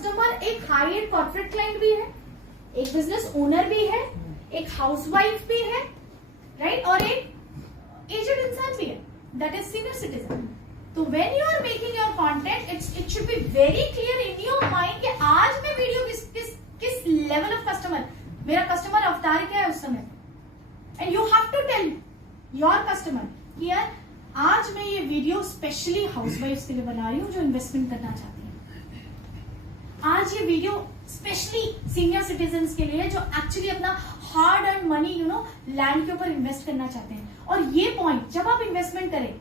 Customer एक high and corporate client भी है, एक बिजनेस ओनर भी है, एक हाउसवाइफ भी है, राइट, और एक एजेड इंसान भी है, दैट इज सीनियर सिटीजन. तो when you are making your content it should be very clear in your mind कि आज मैं वीडियो किस लेवल ऑफ कस्टमर, मेरा कस्टमर अवतार क्या है उस समय. And you have to tell your customer कि यार आज मैं ये वीडियो स्पेशली हाउसवाइफ्स के लिए बना रही हूँ जो इन्वेस्टमेंट करना चाहती हैं. आज ये वीडियो स्पेशली सीनियर सिटीजन्स के लिए जो एक्चुअली अपना हार्ड अर्न मनी लैंड के ऊपर इन्वेस्ट करना चाहते हैं. और ये पॉइंट जब आप इन्वेस्टमेंट करें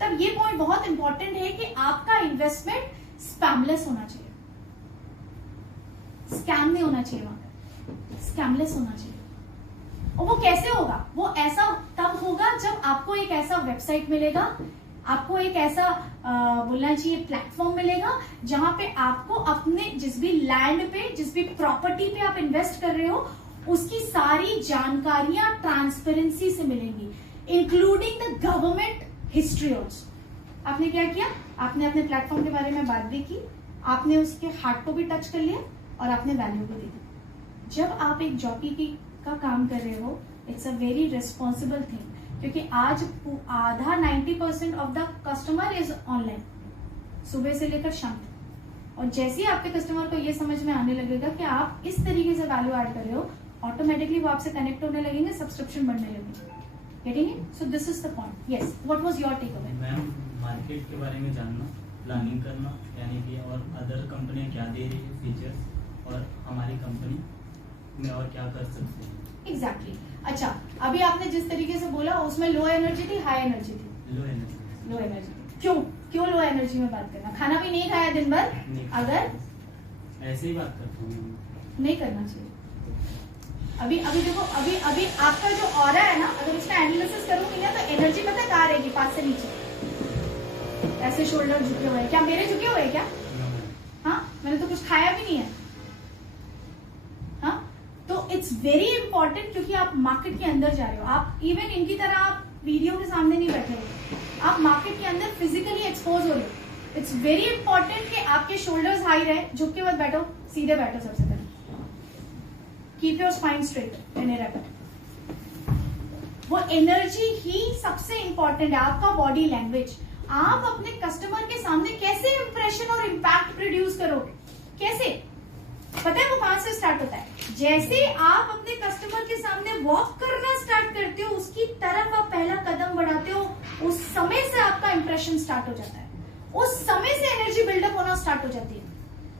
तब ये पॉइंट बहुत इंपॉर्टेंट है कि आपका इन्वेस्टमेंट स्पैमलेस होना चाहिए, स्कैम नहीं होना चाहिए, वहां स्कैमलेस होना चाहिए. और वो कैसे होगा? वो ऐसा तब होगा जब आपको एक ऐसा वेबसाइट मिलेगा, आपको एक ऐसा बोलना चाहिए प्लेटफॉर्म मिलेगा जहां पे आपको अपने जिस भी लैंड पे, जिस भी प्रॉपर्टी पे आप इन्वेस्ट कर रहे हो उसकी सारी जानकारियां ट्रांसपेरेंसी से मिलेंगी, including the government history also. आपने क्या किया? आपने अपने प्लेटफॉर्म के बारे में बात भी की, आपने उसके हार्ट को भी टच कर लिया और आपने वैल्यू भी दी. जब आप एक जॉकी की का काम कर रहे हो it's a very responsible thing, क्योंकि आज आधा 90% of the customer is online सुबह से लेकर शाम तक. और जैसे ही आपके कस्टमर को ये समझ में आने लगेगा कि आप इस तरीके से वैल्यू ऐड कर रहे हो, ऑटोमेटिकली वो आपसे कनेक्ट होने लगेंगे, सब्सक्रिप्शन बढ़ने लगेंगे. Getting it? So this is the point. Yes, what was your take away? Ma'am, market के बारे में जानना, प्लानिंग करना, यानी कि और अदर कंपनियां क्या दे रही है फीचर्स और हमारी कंपनी में और क्या कर सकते हैं. एग्जैक्टली. अच्छा, अभी आपने जिस तरीके से बोला उसमें लो एनर्जी थी, हाई एनर्जी थी? Low energy. Low energy. क्यों लो एनर्जी में बात करना? खाना भी नहीं खाया दिन भर, अगर ऐसे ही बात करता हूँ, नहीं करना चाहिए. अभी देखो, अभी आपका जो ऑरा है ना, अगर उसका एनालिसिस करूंगी ना तो एनर्जी पता है कहाँ रहेगी? 5 से नीचे. ऐसे शोल्डर झुके हुए हैं क्या? मेरे झुके हुए हैं क्या? हाँ, मैंने तो कुछ खाया भी नहीं है. हाँ, तो इट्स वेरी इंपॉर्टेंट, क्योंकि आप मार्केट के अंदर जा रहे हो. आप इवन इनकी तरह आप वीडियो के सामने नहीं बैठे हो, आप मार्केट के अंदर फिजिकली एक्सपोज हो रहे हो. इट्स वेरी इंपॉर्टेंट कि आपके शोल्डर्स हाई रहे, झुक के मत बैठो, सीधे बैठो. सबसे पहले keep your spine straight in a rapid. वो एनर्जी ही सबसे इंपॉर्टेंट है, आपका बॉडी लैंग्वेज. आप अपने कस्टमर के सामने कैसे इंप्रेशन और इम्पैक्ट प्रोड्यूस करोगे? कैसे? पता है वो कहां से स्टार्ट होता है? जैसे आप अपने कस्टमर के सामने वॉक करना स्टार्ट करते हो, उसकी तरफ आप पहला कदम बढ़ाते हो, उस समय से आपका इंप्रेशन स्टार्ट हो जाता है, उस समय से एनर्जी बिल्डअप होना स्टार्ट हो जाती है.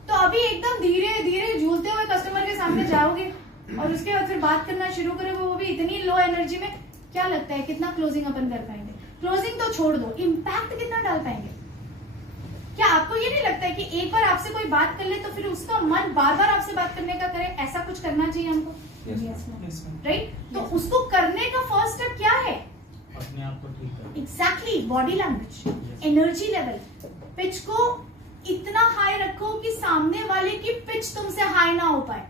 तो अभी एकदम धीरे धीरे झूलते हुए कस्टमर के सामने जाओगे और उसके बाद फिर बात करना शुरू करोगे, वो भी इतनी लो एनर्जी में, क्या लगता है कितना क्लोजिंग अपन कर पाएंगे? क्लोजिंग तो छोड़ दो, इम्पैक्ट कितना डाल पाएंगे? क्या आपको ये नहीं लगता है कि एक बार आपसे कोई बात कर ले तो फिर उसका मन बार बार आपसे बात करने का करे? ऐसा कुछ करना चाहिए हमको, राइट? तो उसको करने का फर्स्ट स्टेप क्या है? अपने आप को ठीक करना. Exactly. Body language, energy level, pitch को इतना हाई रखो कि सामने वाले की पिच तुमसे हाई ना हो पाए.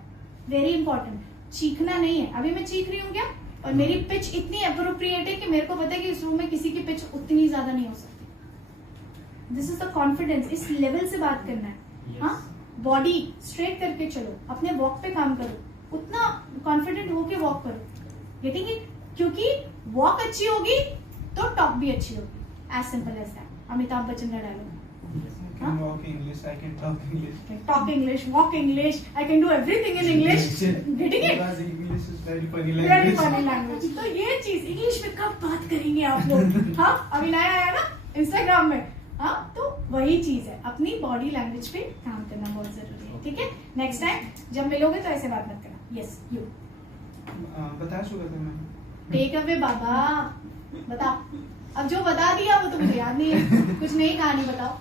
Very important. चीखना नहीं है. अभी मैं चीख रही हूँ क्या? और मेरी पिच इतनी अप्रोप्रिएट है कि मेरे को पता है कि इस रूम में किसी की पिच उतनी ज्यादा नहीं हो सकती. This is the confidence. इस लेवल से बात करना है. हाँ, बॉडी स्ट्रेट करके चलो, अपने वॉक पे काम करो, उतना कॉन्फिडेंट होके वॉक करो. Getting it? क्योंकि वॉक अच्छी होगी तो टॉक भी अच्छी होगी. As simple as that. Amitabh Bachchan का dialogue. Walk English, I can talk English. Talk English, walk English, I can do everything in English. Getting it? Because English is very funny language. Very funny language. तो ये चीज English में कब बात करेंगे आप लोग? हाँ, अभी नया आया ना इंस्टाग्राम में. हाँ, तो वही चीज है, अपनी बॉडी लैंग्वेज पे काम करना बहुत जरूरी है. ठीक है? नेक्स्ट टाइम जब मिलोगे तो ऐसे बात मत करना. यस, यू बता चुका था मैं. टेक अवे बाबा, बताओ. अब जो बता दिया वो तो मुझे याद नहीं है. कुछ नई कहानी बताओ.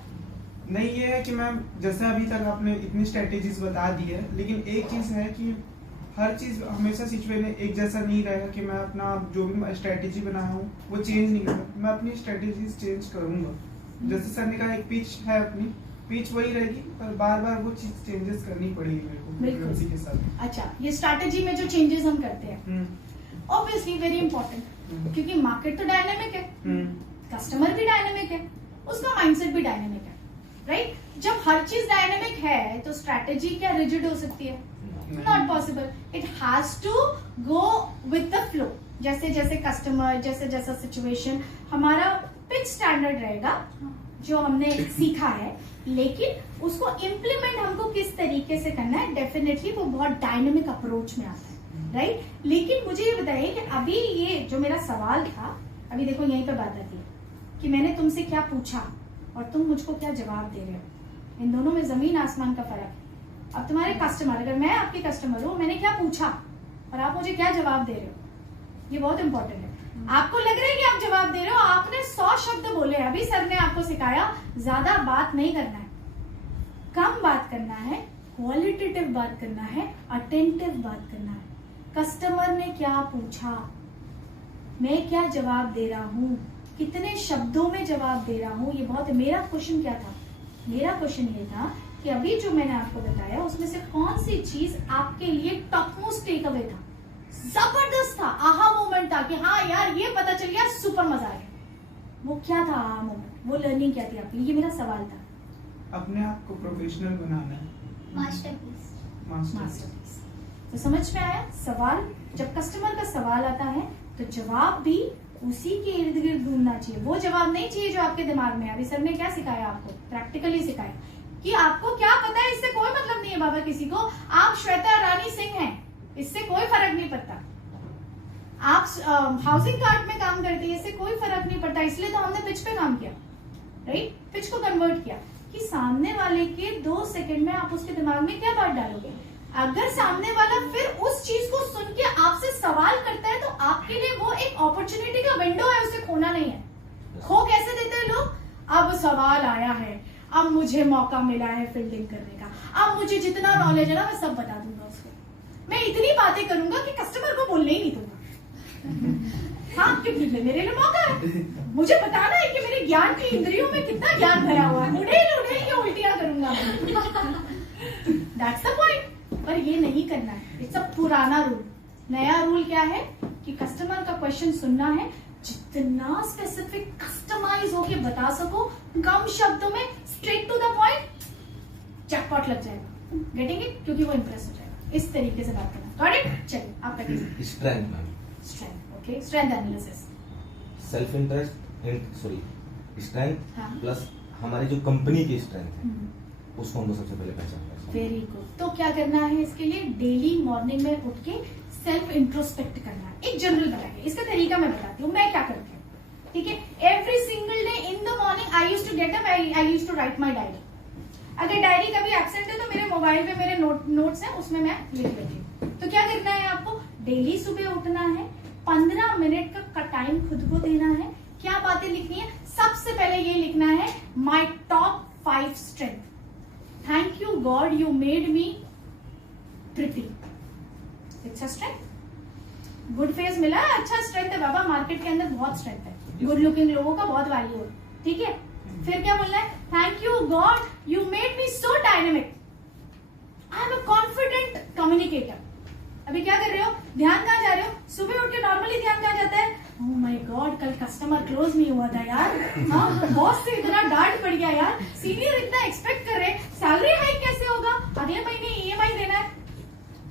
नहीं, ये है कि मैम जैसे अभी तक आपने इतनी स्ट्रेटेजीज बता दी है, लेकिन एक चीज है कि हर चीज हमेशा सिचुएशन एक जैसा नहीं रहेगा कि मैं अपना जो भी स्ट्रेटेजी बनाया हूँ वो चेंज नहीं करूँगा. मैं अपनी स्ट्रेटेजीज चेंज करूंगा. जैसे सर ने कहा एक पिच है, अपनी पिच वही रहेगी, पर बार बार वो चीज चेंजेस करनी पड़ेगी मेरे को फ्रीक्वेंसी के साथ. अच्छा, ये स्ट्रेटेजी में जो चेंजेस हम करते हैं ऑब्वियसली वेरी इंपॉर्टेंट, क्योंकि मार्केट तो डायनेमिक है, कस्टमर भी डायनेमिक है, उसका माइंडसेट भी डायनेमिक है. राइट? जब हर चीज डायनेमिक है तो स्ट्रैटेजी क्या रिजिड हो सकती है? Not possible. It has to go with the flow. जैसे जैसे कस्टमर, जैसे जैसा सिचुएशन, हमारा पिच स्टैंडर्ड रहेगा जो हमने सीखा है, लेकिन उसको इम्प्लीमेंट हमको किस तरीके से करना है, डेफिनेटली वो बहुत डायनेमिक अप्रोच में आता है, राइट? लेकिन मुझे ये बताइए कि अभी ये जो मेरा सवाल था, अभी देखो यहीं पे बात आती है कि मैंने तुमसे क्या पूछा और तुम मुझको क्या जवाब दे रहे हो. इन दोनों में जमीन आसमान का फर्क है. अब तुम्हारे कस्टमर, अगर मैं आपकी कस्टमर हूँ, मैंने क्या पूछा और आप मुझे क्या जवाब दे रहे हो, ये बहुत इंपॉर्टेंट है. आपको लग रहा है कि आप जवाब दे रहे हो, आपने 100 शब्द बोले. अभी सर ने आपको सिखाया ज्यादा बात नहीं करना है, कम बात करना है, क्वालिटेटिव बात करना है, अटेंटिव बात करना है. कस्टमर ने क्या पूछा, मैं क्या जवाब दे रहा हूँ, कितने शब्दों में जवाब दे रहा हूँ, ये बहुत. मेरा क्वेश्चन क्या था? मेरा क्वेश्चन ये था कि अभी जो मैंने आपको बताया उसमें से कौन सी चीज आपके लिए टॉप मोस्ट टेक अवे था, जबरदस्त था, आहा मोमेंट था कि हाँ यार ये पता चल गया, सुपर मजा आया. वो क्या था आहा मोमेंट, वो लर्निंग क्या थी आपकी? ये मेरा सवाल था. अपने आप को प्रोफेशनल बनाना है. मास्टरपीस. मास्टरपीस. तो समझ में आया सवाल? जब कस्टमर का सवाल आता है तो जवाब भी उसी के इर्द गिर्द घूमना चाहिए. वो जवाब नहीं चाहिए जो आपके दिमाग में. अभी सर ने क्या सिखाया आपको? प्रैक्टिकली सिखाया कि आपको क्या पता है, इससे कोई मतलब नहीं है बाबा किसी को. आप श्वेता रानी सिंह हैं, इससे कोई फर्क नहीं पड़ता. आप हाउसिंग कार्ड में काम करते हैं, इससे कोई फर्क नहीं पड़ता. इसलिए तो हमने पिच पे काम किया, राइट? पिच को कन्वर्ट किया कि सामने वाले के 2 सेकंड में आप उसके दिमाग में क्या बात डालोगे. अगर सामने वाला फिर उस चीज को सुन के आपसे सवाल करता है तो आपके लिए वो एक अपॉर्चुनिटी का विंडो है, उसे खोना नहीं है. खो कैसे देते हैं लोग? अब सवाल आया है, अब मुझे मौका मिला है फील्डिंग करने का, अब मुझे जितना नॉलेज है ना मैं सब बता दूंगा उसको. मैं इतनी बातें करूंगा कि कस्टमर को बोलने ही नहीं दूंगा. हाँ, क्योंकि मेरे लिए मौका है, मुझे बताना है कि मेरे ज्ञान की इंद्रियों में कितना ज्ञान भरा हुआ है. उड़े ये उल्टियां करूंगा. That's the point. पर ये नहीं करना है. इट्स अ पुराना रूल. नया रूल क्या है कि कस्टमर का क्वेश्चन सुनना है, जितना स्पेसिफिक कस्टमाइज होके बता सको, कम शब्दों में, straight to the point, jackpot लग जाएगा. Getting it? क्योंकि वो इंप्रेस हो जाएगा. इस तरीके से बात करना. Got it? चलिए आप करिए. Strength ma'am. Strength. Okay, strength analysis. Self interest, sorry, strength हाँ. प्लस हमारी जो कंपनी की स्ट्रेंथ है उसको हमको सबसे पहले पहचानना है. Very good. तो क्या करना है इसके लिए? डेली मॉर्निंग में उठ के सेल्फ इंट्रोस्पेक्ट करना है. एक जनरल बताइए, इसका तरीका मैं बताती हूँ मैं क्या करती हूँ. ठीक है? Every single day in the morning I used to get up, I used to write my diary. अगर डायरी कभी एब्सेंट है तो मेरे मोबाइल पे मेरे नोट्स हैं, उसमें मैं लिख लेती हूँ. तो क्या करना है आपको? डेली सुबह उठना है, 15 मिनट का टाइम खुद को देना है. क्या बातें लिखनी है? सबसे पहले ये लिखना है my top 5 strength. Thank you God you made me pretty. It's a strength. Good face मिला है, अच्छा स्ट्रेंथ है बाबा. मार्केट के अंदर बहुत स्ट्रेंथ है, गुड लुकिंग लोगों का बहुत वैल्यू है. ठीक है? फिर क्या बोलना है? Thank you God you made me so dynamic. I am a confident communicator. अभी क्या कर रहे हो? ध्यान कहाँ जा रहे हो? सुबह उठ के नॉर्मली ध्यान कहाँ जाता है? ओह माय गॉड, कल कस्टमर क्लोज नहीं हुआ था यार. हाँ, बॉस से इतना डांट पड़ गया यार, सीनियर इतना एक्सपेक्ट कर रहे, सैलरी हाइक कैसे होगा, अगले महीने EMI देना है.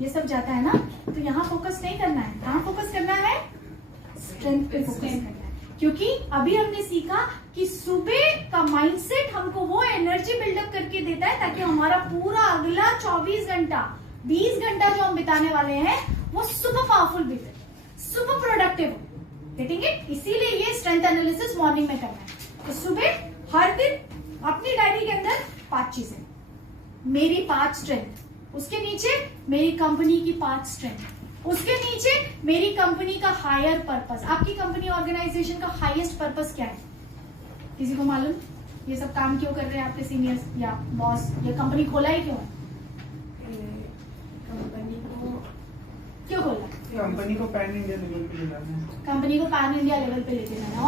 ये सब जाता है ना. तो यहाँ फोकस नहीं करना है. कहाँ फोकस करना है? स्ट्रेंथ पे फोकस करना है. क्योंकि अभी हमने सीखा कि सुबह का माइंडसेट हमको वो एनर्जी बिल्डअप करके देता है ताकि हमारा पूरा अगला 24 घंटा 20 घंटा जो हम बिताने वाले हैं वो सुपर पावरफुल बीते, सुपर प्रोडक्टिव हो. Getting it? इसीलिए ये स्ट्रेंथ एनालिसिस मॉर्निंग में करना है. तो सुबह हर दिन अपनी डायरी के अंदर 5 चीजें, मेरी 5 स्ट्रेंथ, उसके नीचे मेरी कंपनी की 5 स्ट्रेंथ, उसके नीचे मेरी कंपनी का हायर पर्पस. आपकी कंपनी ऑर्गेनाइजेशन का हाईएस्ट पर्पस क्या है? किसी को मालूम? ये सब काम क्यों कर रहे हैं आपके सीनियर्स या बॉस? ये कंपनी खोला ही क्यों है? कंपनी को क्यों खोला? कंपनी को पैन इंडिया लेवल पे ले जाना है. कंपनी को पैन इंडिया लेवल पे लेके जाना.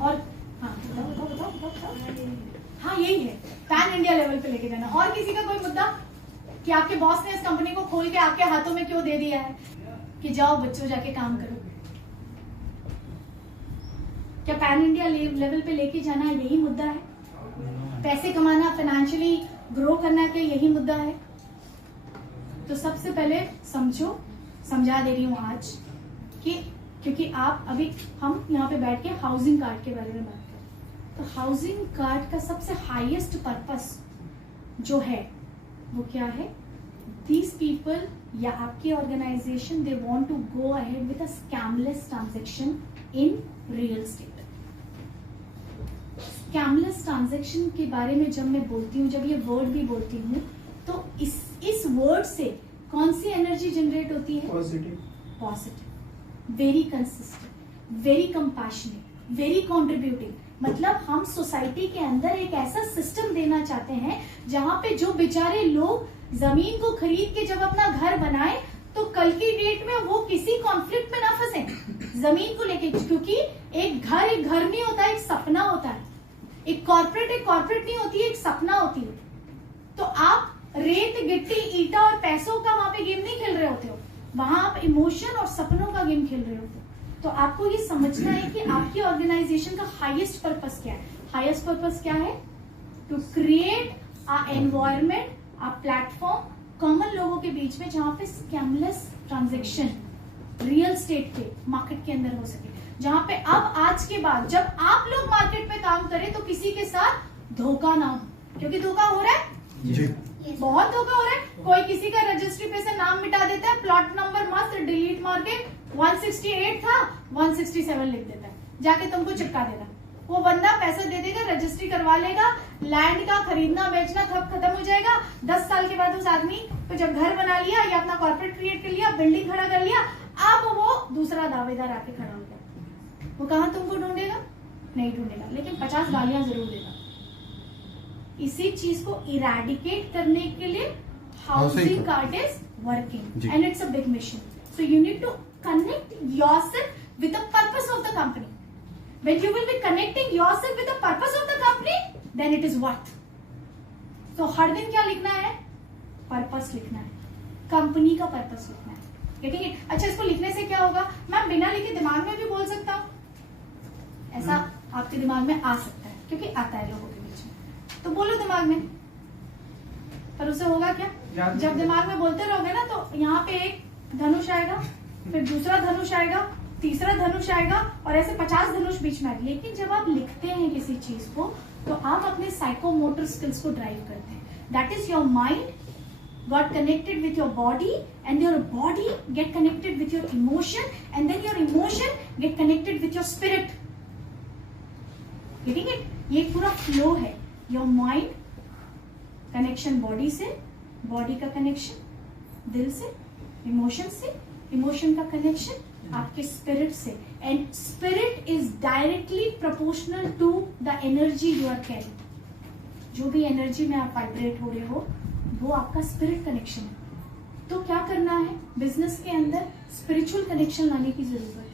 और हाँ बताओ. हाँ यही है, पैन इंडिया लेवल पे लेके जाना. और किसी का कोई मुद्दा कि आपके बॉस ने इस कंपनी को खोल के आपके हाथों में क्यों दे दिया है कि जाओ बच्चों जाके काम करो? क्या पैन इंडिया लेवल पे लेके जाना यही मुद्दा है? पैसे कमाना, फाइनेंशियली ग्रो करना, क्या यही मुद्दा है? तो सबसे पहले समझो, समझा दे रही हूं आज कि क्योंकि आप अभी हम यहाँ पे बैठ के हाउसिंग कार्ड के बारे में बात करें, तो हाउसिंग कार्ड का सबसे हाईएस्ट पर्पस जो है वो क्या है? दीज पीपल या आपकी organisation they want to go ahead with a scamless transaction in real estate. Scamless transaction के बारे में जब मैं बोलती हूँ, जब ये वर्ड भी बोलती हूँ, तो इस वर्ड से कौन सी एनर्जी जनरेट होती है? Positive, very consistent, very compassionate, very contributing. मतलब हम सोसाइटी के अंदर एक ऐसा सिस्टम देना चाहते हैं जहां पे जो बेचारे लोग जमीन को खरीद के जब अपना घर बनाए तो कल की डेट में वो किसी कॉन्फ्लिक्ट में ना फंसे जमीन को लेके, क्योंकि एक घर नहीं होता, एक सपना होता है। एक कॉर्पोरेट नहीं होती है, एक सपना होती है। तो आप रेत, गिट्टी, ईटा और पैसों का वहां पे गेम नहीं खेल रहे होते हो, वहां आप इमोशन और सपनों का गेम खेल रहे होते हो। तो आपको ये समझना है कि आपकी ऑर्गेनाइजेशन का हाईएस्ट पर्पस क्या है। हाईएस्ट पर्पस क्या है? To create a environment, a platform common लोगों के बीच में जहां पे स्कैमलेस ट्रांजैक्शन रियल स्टेट के मार्केट के अंदर हो सके, जहां पे अब आज के बाद जब आप लोग मार्केट में काम करें तो किसी के साथ धोखा ना हो, क्योंकि धोखा हो रहा है जी। बहुत धोखा हो रहा है। कोई किसी का रजिस्ट्री पे से नाम मिटा देता है, प्लॉट नंबर मस्त डिलीट मार के 168 था 167 लिख देता है, जाके तुमको चिपका देगा। वो बंदा पैसा दे देगा, रजिस्ट्री करवा लेगा, लैंड का खरीदना बेचना खत्म हो जाएगा। 10 साल के बाद उस आदमी को जब घर बना लिया या अपना कॉर्पोरेट क्रिएट कर लिया, बिल्डिंग खड़ा कर लिया, अब वो दूसरा दावेदार आके खड़ा हो गया। वो कहां तुमको ढूंढेगा? नहीं ढूंढेगा, लेकिन 50 गालियां जरूर देगा। इसी चीज को इरेडिकेट करने के लिए housing card is working and it's a big mission. So you need to connect yourself with the purpose of the company. When you will be connecting yourself with the purpose of the company, then it is worth. So हर दिन क्या लिखना है? Purpose लिखना है, company का purpose लिखना है। ठीक है? अच्छा, इसको लिखने से क्या होगा? मैं बिना लिखे दिमाग में भी बोल सकता हूँ, ऐसा आपके दिमाग में आ सकता है, क्योंकि आता है लोगों के बीच में। तो बोलो दिमाग में, पर उसे होगा क्या? जब दिमाग में बोलते रहोगे ना, तो यहाँ पे एक धनुष आएगा, फिर दूसरा धनुष आएगा, तीसरा धनुष आएगा, और ऐसे 50 धनुष बीच में आएगा। लेकिन जब आप लिखते हैं किसी चीज को, तो आप अपने साइकोमोटर स्किल्स को ड्राइव करते हैं। That is your mind got connected with your body, and your body get connected with your emotion, and then your emotion get connected with your spirit. Getting it? ये पूरा flow है। Your mind connection body से, body का connection दिल से, emotion से, emotion का connection आपके स्पिरिट से, and spirit is directly proportional to the energy you are carrying. जो भी एनर्जी में आप वाइब्रेट हो रहे हो, वो आपका स्पिरिट कनेक्शन है। तो क्या करना है? बिजनेस के अंदर स्पिरिचुअल कनेक्शन लाने की जरूरत है।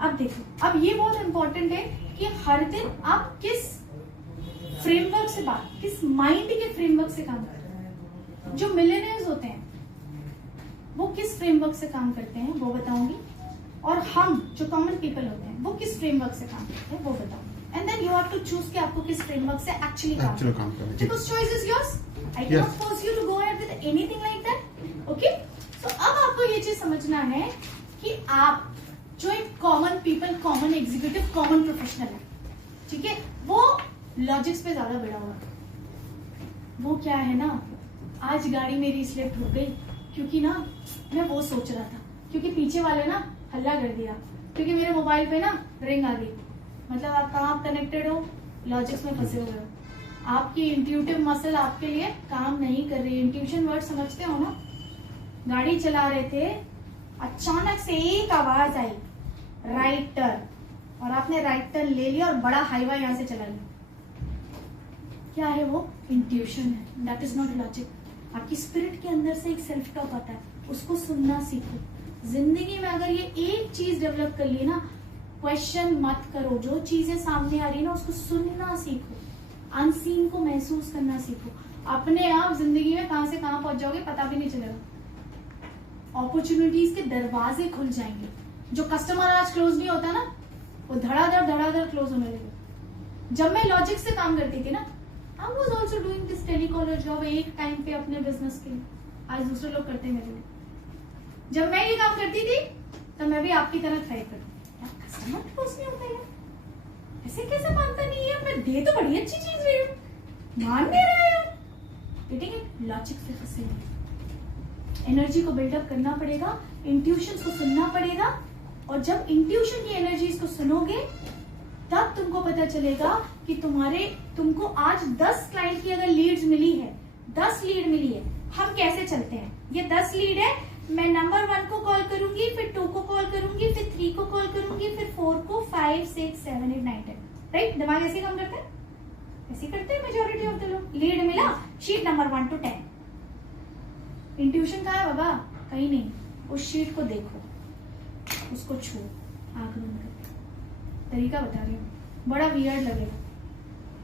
अब देखो, अब ये बहुत इंपॉर्टेंट है कि हर दिन आप किस फ्रेमवर्क से किस माइंड के फ्रेमवर्क से काम कर रहे हैं। जो मिलियनेयर्स होते हैं वो किस फ्रेमवर्क से काम करते हैं वो बताऊंगी, और हम जो कॉमन पीपल होते हैं वो किस फ्रेमवर्क से काम करते हैं वो बताऊंगी। And then you have to choose कि आपको किस फ्रेमवर्क से एक्चुअली काम करना है। Because choice is yours. I can not force you to go ahead with anything like that. Okay? So अब आपको ये चीज समझना है कि आप जो एक common people, common executive, common professional है, ठीक है, वो लॉजिक्स पे ज्यादा बिड़ा हुआ है। वो क्या है ना, आज गाड़ी मेरी इसलिए ठुक गई क्योंकि ना मैं वो सोच रहा था, क्योंकि पीछे वाले ना हल्ला कर दिया, क्योंकि मेरे मोबाइल पे ना रिंग आ गई। मतलब आप कहाँ कनेक्टेड हो? लॉजिक्स में फंसे हुए हो। आपकी इंट्यूटिव मसल आपके लिए काम नहीं कर रही। इंट्यूशन वर्ड समझते हो ना? गाड़ी चला रहे थे, अचानक से एक आवाज आई, राइट टर्न, और आपने राइट टर्न ले लिया और बड़ा हाईवे यहाँ से चला लिया। क्या है वो? इंट्यूशन है। That is not logic. आपकी स्पिरिट के अंदर से एक सेल्फ टॉक आता है, उसको सुनना सीखो। जिंदगी में अगर ये एक चीज डेवलप कर ली ना, क्वेश्चन मत करो, जो चीजें सामने आ रही ना उसको सुनना सीखो, अनसीन को महसूस करना सीखो। अपने आप जिंदगी में कहां से कहां पहुंच जाओगे पता भी नहीं चलेगा। अपॉर्चुनिटीज के दरवाजे खुल जाएंगे। जो कस्टमर आज क्लोज नहीं होता ना, वो धड़ाधड़ क्लोज होने लगे। जब मैं लॉजिक से काम करती थी ना, I was also doing this telecaller job एक टाइम पे अपने बिजनेस के लिए, आज दूसरे लोग करते हैं मेरे लिए। जब मैं ये काम करती थी तो मैं भी आपकी तरह थ्राइव करती। यार कस्टमर क्लोज नहीं होता यार, ऐसे कैसे मानता नहीं है, मैं दे तो बड़ी अच्छी चीज रही हूँ, मान नहीं रहा यार। Getting it? लॉजिक से फंसे हैं। एनर्जी को बिल्डअप करना पड़ेगा, इंट्यूशन को सुनना पड़ेगा, और जब इंट्यूशन की एनर्जीज को सुनोगे तब तुमको पता चलेगा कि तुमको आज 10 क्लाइंट की अगर लीड्स मिली है, 10 लीड मिली है, हम कैसे चलते हैं। ये 10 लीड है, मैं नंबर 1 को कॉल करूंगी, फिर 2 को कॉल करूंगी, फिर 3 को कॉल करूंगी, फिर 4 को, 5, 6, 7, 8, 9, 10। राइट? दिमाग ऐसे काम करता है, ऐसे करते हैं मेजोरिटी ऑफ द लोग। लीड मिला, शीट नंबर 1 to 10। इंट्यूशन कहाँ है बाबा? कहीं नहीं। उस शीट को देखो, उसको छू, आंख बंद करके। तरीका बता रही हूँ, बड़ा वियर्ड लगेगा,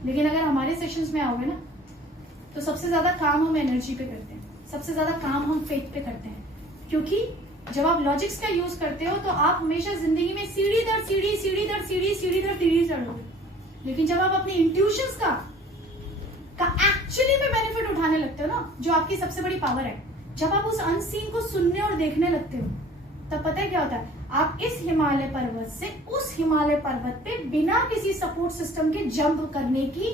लेकिन अगर हमारे सेशंस में आओगे ना तो सबसे ज्यादा काम हम एनर्जी पे करते हैं, सबसे ज्यादा काम हम फेथ पे करते हैं। क्योंकि जब आप लॉजिक्स का यूज करते हो तो आप हमेशा जिंदगी में सीढ़ी दर सीढ़ी, सीढ़ी दर सीढ़ी, सीढ़ी दर सीढ़ी चढ़ोगे। लेकिन जब आप अपने इंट्यूशंस का एक्चुअली में बेनिफिट उठाने लगते हो ना, जो आपकी सबसे बड़ी पावर है, जब आप उस अनसीन को सुनने और देखने लगते हो, तब पता है क्या होता है? आप इस हिमालय पर्वत से उस हिमालय पर्वत पे बिना किसी सपोर्ट सिस्टम के जंप करने की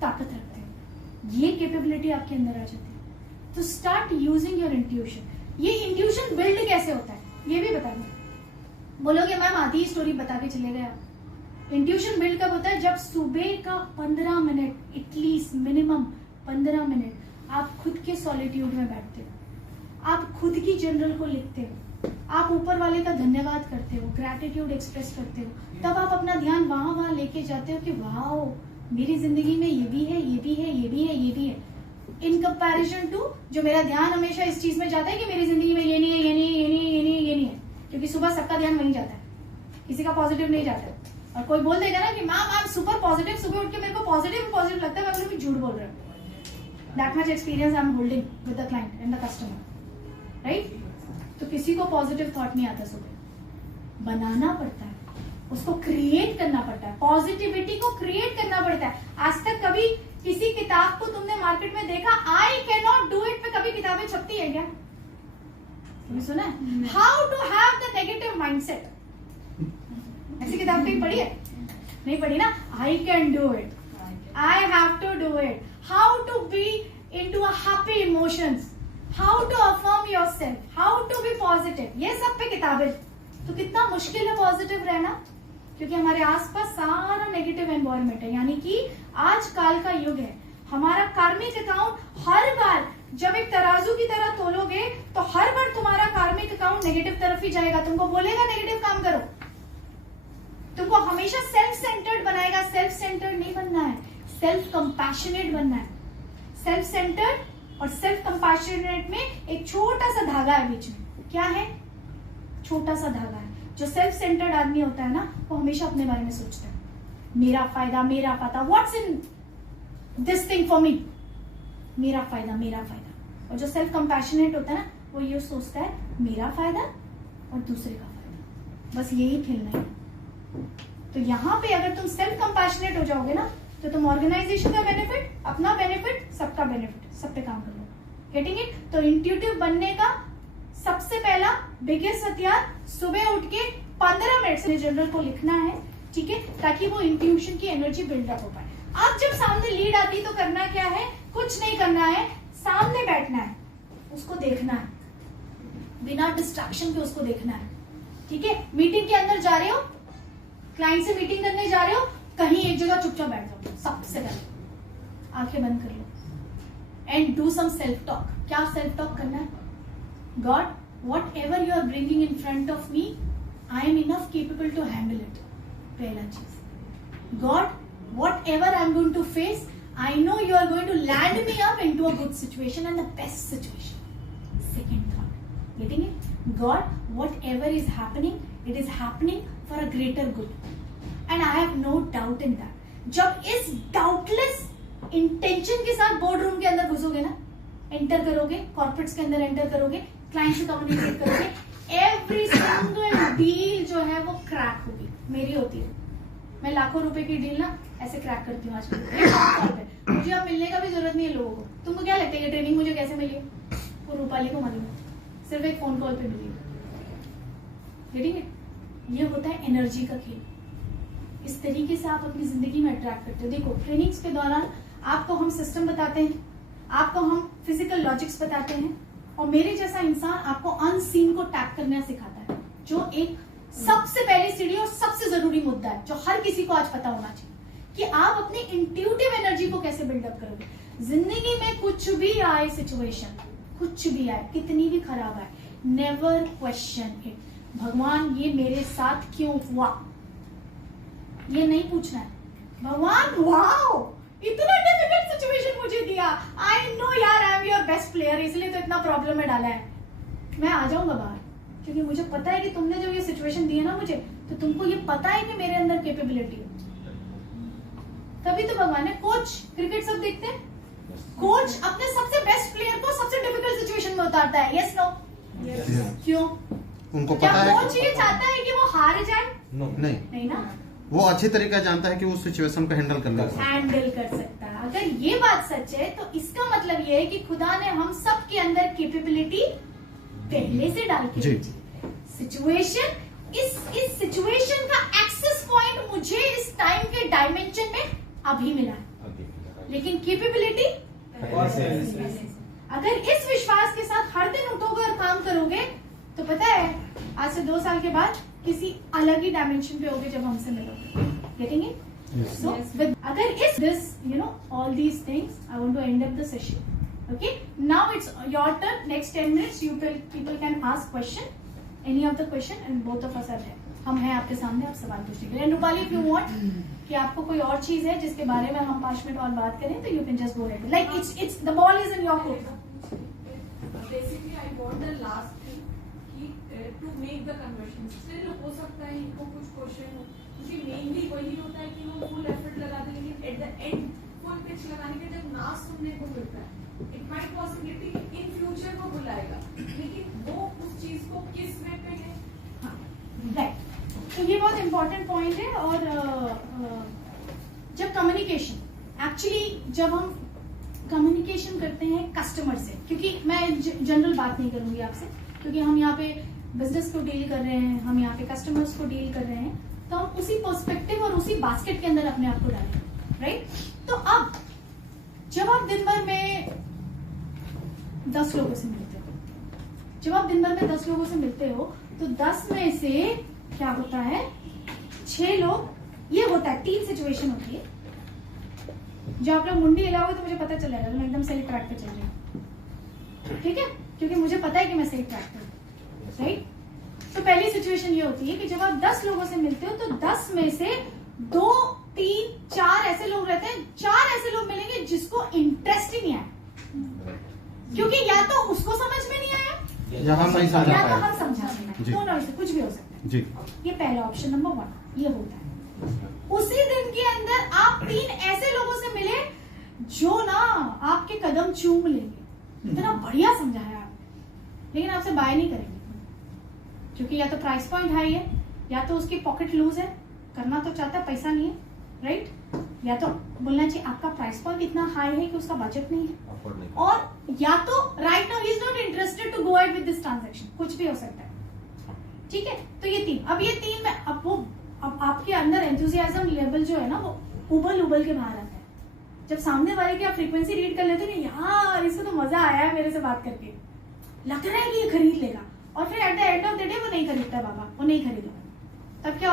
ताकत रखते हो। ये कैपेबिलिटी आपके अंदर आ जाती है। तो स्टार्ट यूजिंग योर इंट्यूशन। ये इंट्यूशन बिल्ड कैसे होता है ये भी बता दो। बोलोगे मैम आधी स्टोरी बता के चले गए आप। इंट्यूशन बिल्ड कब होता है? जब सुबह का 15 मिनट, एटलीस्ट मिनिमम 15 मिनट आप खुद के सॉलिट्यूड में बैठते हो, आप खुद की जनरल को लिखते हो, आप ऊपर वाले का धन्यवाद करते हो, ग्रैटिट्यूड एक्सप्रेस करते हो, तब आप अपना ध्यान वहां लेके जाते हो कि वाओ मेरी जिंदगी में ये भी है, ये भी है, ये भी है, ये भी है। इन कंपैरिजन टू जो मेरा ध्यान हमेशा इस चीज में जाता है कि मेरी जिंदगी में ये नहीं है, ये नहीं है, ये नहीं है, ये नहीं है, ये नहीं है, क्योंकि सुबह सबका ध्यान वहीं जाता है, किसी का पॉजिटिव नहीं जाता है। और कोई बोल देगा ना कि ma'am I am super positive, सुबह उठ के मेरे को पॉजिटिव लगता है, मैं बोलूंगी झूठ बोल रहा हूँ। That much experience I am holding with the client and the customer, right? तो किसी को पॉजिटिव थॉट नहीं आता, सुबह बनाना पड़ता है, उसको क्रिएट करना पड़ता है, पॉजिटिविटी को क्रिएट करना पड़ता है। आज तक कभी किसी किताब को तुमने मार्केट में देखा, I can not do it पे कभी किताबें छपती है क्या? तुमने सुना है how to have the negative mindset? ऐसी किताब कहीं पढ़ी है? नहीं पढ़ी ना। I can do it, I have to do it, how to be into a happy emotions, how to affirm yourself, how to be positive, ये सब पे किताबें। तो कितना मुश्किल है पॉजिटिव रहना, क्योंकि हमारे आसपास सारा नेगेटिव एनवायरनमेंट है। यानी कि आज काल का युग है। हमारा कार्मिक अकाउंट हर बार जब एक तराजू की तरह तोलोगे तो हर बार तुम्हारा कार्मिक अकाउंट नेगेटिव तरफ ही जाएगा, तुमको बोलेगा नेगेटिव काम करो, तुमको हमेशा सेल्फ सेंटर्ड बनाएगा। सेल्फ सेंटर्ड नहीं बनना है, सेल्फ कंपैशनेट बनना है। सेल्फ सेंटर्ड और सेल्फ कंपैशनेट में एक छोटा सा धागा है बीच में। क्या है? छोटा सा धागा है। जो सेल्फ सेंटर्ड आदमी होता है ना, वो हमेशा अपने बारे में सोचता है, मेरा फायदा, मेरा पता, what's in this thing for me, मेरा फायदा, मेरा फायदा। और जो सेल्फ कंपैशनेट होता है ना, वो ये सोचता है मेरा फायदा और दूसरे का फायदा, बस यही खेलना है। तो यहाँ पे अगर तुम सेल्फ कंपैशनेट हो जाओगे ना, तो तुम ऑर्गेनाइजेशन का बेनिफिट, अपना बेनिफिट, सबका बेनिफिट, सब पे काम कर लो। Getting it? तो इंट्यूटिव बनने का सबसे पहला बिगेस्ट हथियार, सुबह उठ के 15 मिनट से जनरल को लिखना है, ठीक है, ताकि वो इंट्यूशन की एनर्जी बिल्डअप हो पाए। अब जब सामने लीड आती तो करना क्या है? कुछ नहीं करना है, सामने बैठना है, उसको देखना है, बिना डिस्ट्रैक्शन के उसको देखना है, ठीक है। मीटिंग के अंदर जा रहे हो, क्लाइंट से मीटिंग करने जा रहे हो, कहीं एक जगह चुपचाप बैठ जाओ, सबसे पहले आंखें बंद कर लो and do some self talk. क्या सेल्फ टॉक करना है? God, whatever you are bringing in front of me, I am enough capable to handle it. पहला चीज। God, whatever I am going to face, I know you are going to land me up into a good situation and the best situation. Second thought, getting it? God, whatever is happening, it is happening for a greater good, and I have no doubt in that. जब इस doubtless intention के साथ board room के अंदर घुसोगे ना, enter करोगे, corporates के अंदर एंटर करोगे, क्लाइंट से कम्युनिकेट करोगे, एवरी सिंगल डील जो है वो क्रैक होगी। मेरी होती है, मैं लाखों रुपए की डील ना ऐसे क्रैक करती हूँ आजकल। मुझे अब मिलने का भी जरूरत नहीं है लोगों को। तुमको क्या लगता है ये ट्रेनिंग मुझे कैसे मिली है? वो रूपाली को मालूम है, सिर्फ एक फोन कॉल पे मिली है। ठीक है, ये होता है एनर्जी का खेल। इस तरीके से आप अपनी जिंदगी में अट्रैक्ट करते हो। देखो ट्रेनिंग्स के दौरान आपको हम सिस्टम बताते हैं, आपको हम फिजिकल लॉजिक्स बताते हैं, और मेरे जैसा इंसान आपको अनसीन को टैप करना सिखाता है, जो एक सबसे पहली सीढ़ी और सबसे जरूरी मुद्दा है जो हर किसी को आज पता होना चाहिए कि आप अपनी इंट्यूटिव एनर्जी को कैसे बिल्डअप करोगे। जिंदगी में कुछ भी आए सिचुएशन, कुछ भी आए, कितनी भी खराब आए, नेवर क्वेश्चन इट। भगवान ये मेरे साथ क्यों हुआ, ये नहीं पूछना है। भगवान वाओ इतना डिफिकल्ट सिचुएशन मुझे दिया, आई नो यार I am your best player, इसलिए तो इतना प्रॉब्लम में डाला है। मैं आ जाऊंगा बाहर, क्योंकि मुझे पता है कि तुमने जो ये सिचुएशन दी है ना मुझे, तो तुमको ये पता है कि मेरे अंदर कैपेबिलिटी है। तभी तो भगवान है। कोच क्रिकेट सब देखते हैं, कोच अपने सबसे बेस्ट प्लेयर को सबसे डिफिकल्ट सिचुएशन में उतारता है। Yes no? क्यों? उनको क्या पता है कोच ये चाहता है कि वो हार जाए? नहीं, नहीं ना, वो अच्छी तरीके जानता है कि उस सिचुएशन को हैंडल कर सकता है। हैंडल कर सकता है। अगर ये बात सच है तो इसका मतलब ये है कि खुदा ने हम सब के अंदर कैपेबिलिटी पहले से डाल के जी। सिचुएशन, इस सिचुएशन का एक्सेस पॉइंट मुझे इस टाइम के डायमेंशन में अभी मिला है, लेकिन कैपेबिलिटी अगर इस विश्वास के साथ हर दिन उठोगे और काम करोगे तो पता है आज से 2 साल के बाद किसी अलग ही डायमेंशन पे होगे जब हमसे मिलोगे। Getting it? So, अगर इस this you know all these things, I want to end up the session. Okay, now it's your turn. Next 10 minutes, people can ask question, any of the question, and both of us are there. हम हैं आपके सामने, आप सवाल पूछने के लिए। And Rupali, if you want कि आपको कोई और चीज है जिसके बारे में हम 5 मिनट और बात करें तो you can just go ahead. Like it's the ball is in your court. Basically, I want the last thing कि to make the conversion. Still हो सकता है इनको कुछ क्वेश्चन हो, क्योंकि मेनली वही होता है कि हम फुल एफर्ट लगाते हैं, लेकिन at the end full pitch लगाने के जब ना सुनने को मिलता है, it might possibility in future वो बुलाएगा, लेकिन वो उस चीज को किस वे पे है। राइट, तो ये बहुत इंपॉर्टेंट पॉइंट है। और जब कम्युनिकेशन एक्चुअली जब हम कम्युनिकेशन करते हैं कस्टमर से, क्योंकि मैं जनरल बात नहीं करूंगी आपसे, क्योंकि हम यहाँ पे बिजनेस को डील कर रहे हैं, हम यहाँ पे कस्टमर्स को डील कर रहे हैं, तो हम उसी पर्सपेक्टिव और उसी बास्केट के अंदर अपने आप को डालेंगे। राइट, तो अब जब आप दिन भर में 10 लोगों से मिलते हो, जब आप दिन भर में 10 लोगों से मिलते हो तो 10 में से क्या होता है, 6 लोग, ये होता है 3 सिचुएशन होती है। जो आप लोग मुंडी हिलाओगे तो मुझे पता चल जाएगा मैं एकदम सही ट्रैक पे चल रही हूँ, ठीक है, क्योंकि मुझे पता है कि मैं सही ट्रैक पे हूँ। राइट, तो पहली सिचुएशन ये होती है कि जब आप 10 लोगों से मिलते हो तो 10 में से 2, 3, 4 ऐसे लोग रहते हैं, 4 ऐसे लोग मिलेंगे जिसको इंटरेस्ट ही नहीं आया, क्योंकि या तो उसको समझ में नहीं आया या हम नहीं समझा या तो पाए। हम समझा नहीं, दोनों में से कुछ भी हो सकता है। जी, ये पहला ऑप्शन नंबर 1 ये होता है। उसी दिन के अंदर आप 3 ऐसे लोगों से मिले जो ना आपके कदम चूम लेंगे, इतना बढ़िया समझाया आपने, लेकिन आपसे बाय नहीं करेंगे, क्योंकि या तो प्राइस पॉइंट हाई है, या तो उसकी पॉकेट लूज है, करना तो चाहता है पैसा नहीं है। राइट, या तो बोलना चाहिए आपका प्राइस पॉइंट इतना हाई है कि उसका बजट नहीं है, और या तो राइट नाउ ही is not interested to go ahead with this transaction, कुछ भी हो सकता है। ठीक है, तो ये 3, अब ये 3 में अब आपके अंदर एंथुसियाज्म लेवल जो है ना वो उबल के बाहर आता है। जब सामने वाले की आप फ्रीक्वेंसी रीड कर लेते हैं, यार इसको तो मजा आया है मेरे से बात करके, लग रहा है कि ये खरीद लेगा, और फिर at the end of the day वो नहीं खरीदता, बाबा वो नहीं खरीदेगा, तब क्या